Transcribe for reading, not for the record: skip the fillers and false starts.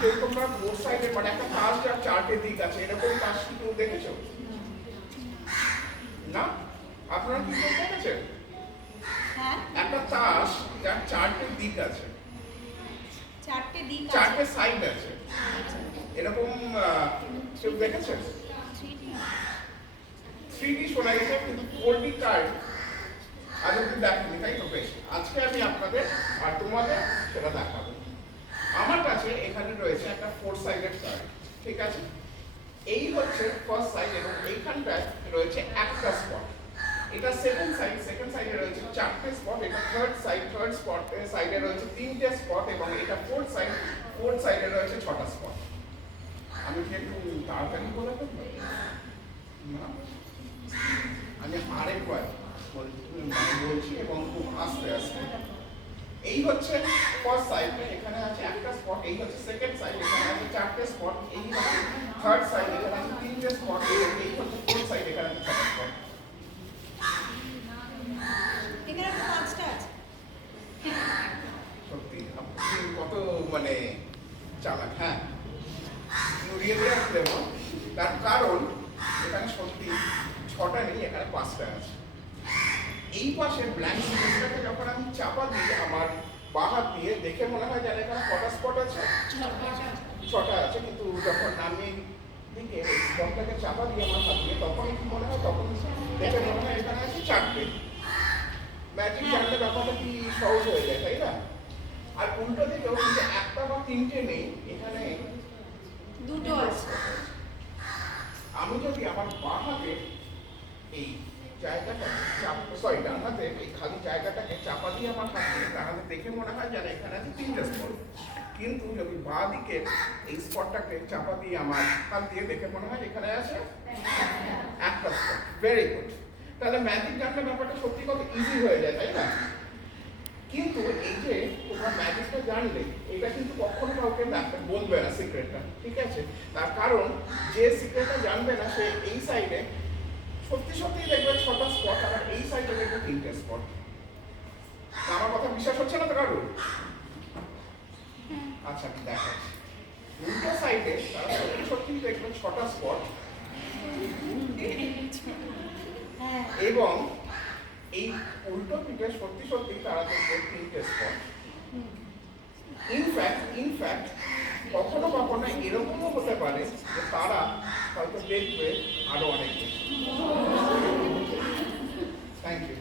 কেউ তোমরা বোথ সাইডে মানে একটা তাস যার চারটে দিক আছে এরকম তাস কি কেউ দেখেছো? না? আপনারা কি কেউ দেখেছেন? একটা তাস যার চারটে দিক আছে, চারটে সাইড আছে, এরকম কেউ দেখেছেন? 3D শোনা গেছে কিন্তু 4D কার্ড আজ অব্দি দেখেনি, তাই তো? বেশ, আজকে আমি আপনাদের আর তোমাদের সেটা দেখাবো। আমার কাছে এখানে রয়েছে একটা 4 সাইডেড কার্ড, ঠিক আছে? এই হচ্ছে ফার্স্ট সাইড এবং এইখানটায় রয়েছে একটা স্পট। এটা সেকেন্ড সাইডে রয়েছে চারটে স্পট, এটা থার্ড সাইডে রয়েছে তিনটে স্পট এবং এটা ফোর্থ সাইডে রয়েছে 6টা স্পট। আমি কি একটু তাড়াতাড়ি বলে দেবো? না, আমি আরেকবার বলছি এবং খুব আস্তে আস্তে। এই হচ্ছে ফার্স্ট সাইড, এখানে আছে একটা স্পট। এই হচ্ছে সেকেন্ড সাইড, এখানে আছে চারটে স্পট। এই হচ্ছে থার্ড সাইড, এখানে আছে তিনটে স্পট। এই হচ্ছে ফোর্থ সাইড, এখানে আছে 6টা স্পট। সত্যি আপনি কত মানে চালাক। হ্যাঁ, তার কারণ এখানে সত্যি 6টা নেই, এখানে 5টা আছে। এই পাশে ব্ল্যাঙ্ক স্পেসটাকে যখন আমি চাপা দিই আমার বাঁ হাত দিয়ে, দেখে মনে হয় যেন এখানে কটা স্পট আছে? 6টা আছে। কিন্তু যখন আমি দিকে স্পটটাকে চাপা দিই আমার হাত দিয়ে, তখন কি মনে হয়? তখন দেখে মনে হয় এখানে আছে 4টে। ম্যাজিক জানলে ব্যাপারটা কি সহজ হয়ে যায়, তাই না? আর উল্টো দিকেও কিন্তু একটা বা তিনটে নেই, এখানে 2টো আছে। আমি যদি আমার বাঁ হাতে এই জায়গাটাকে ডান হাতে এই খালি জায়গাটাকে চাপা দিয়ে আমার হাত দিয়ে, তাহলে দেখে মনে হয় যেন এখানে আছে 3টে স্পট। কিন্তু যদি বাঁ দিকে এই স্পটটাকে চাপা দিয়ে আমার হাত দিয়ে, দেখে মনে হয় এখানে আছে একটা স্পট। Very good. তাহলে ম্যাজিক জানলে ব্যাপারটা সত্যি কত ইজি হয়ে যায়, তাই না? কিন্তু এই যে তোমরা ম্যাজিকটা জানলে, এটা কিন্তু কখনো কাউকে বলবে না সিক্রেটটা, ঠিক আছে? তার কারণ যে সিক্রেটটা জানবে না সে এই সাইডে সত্যি দেখবে 6টা স্পট, আর এই সাইডে দেখবে 3টে স্পট। আমার কথা বিশ্বাস হচ্ছে না তো কারণ? আচ্ছা, আমি দেখাচ্ছি। উল্টো সাইডে তারা সত্যি দেখবে 6টা স্পট এবং এই উল্টো দিকে সত্যি তারা দেখবে 3টে স্পট। ইনফ্যাক্ট কখনো এরকমও হতে পারে যে তারা হয়তো দেখবে আরো অনেক বেশি। Thank you.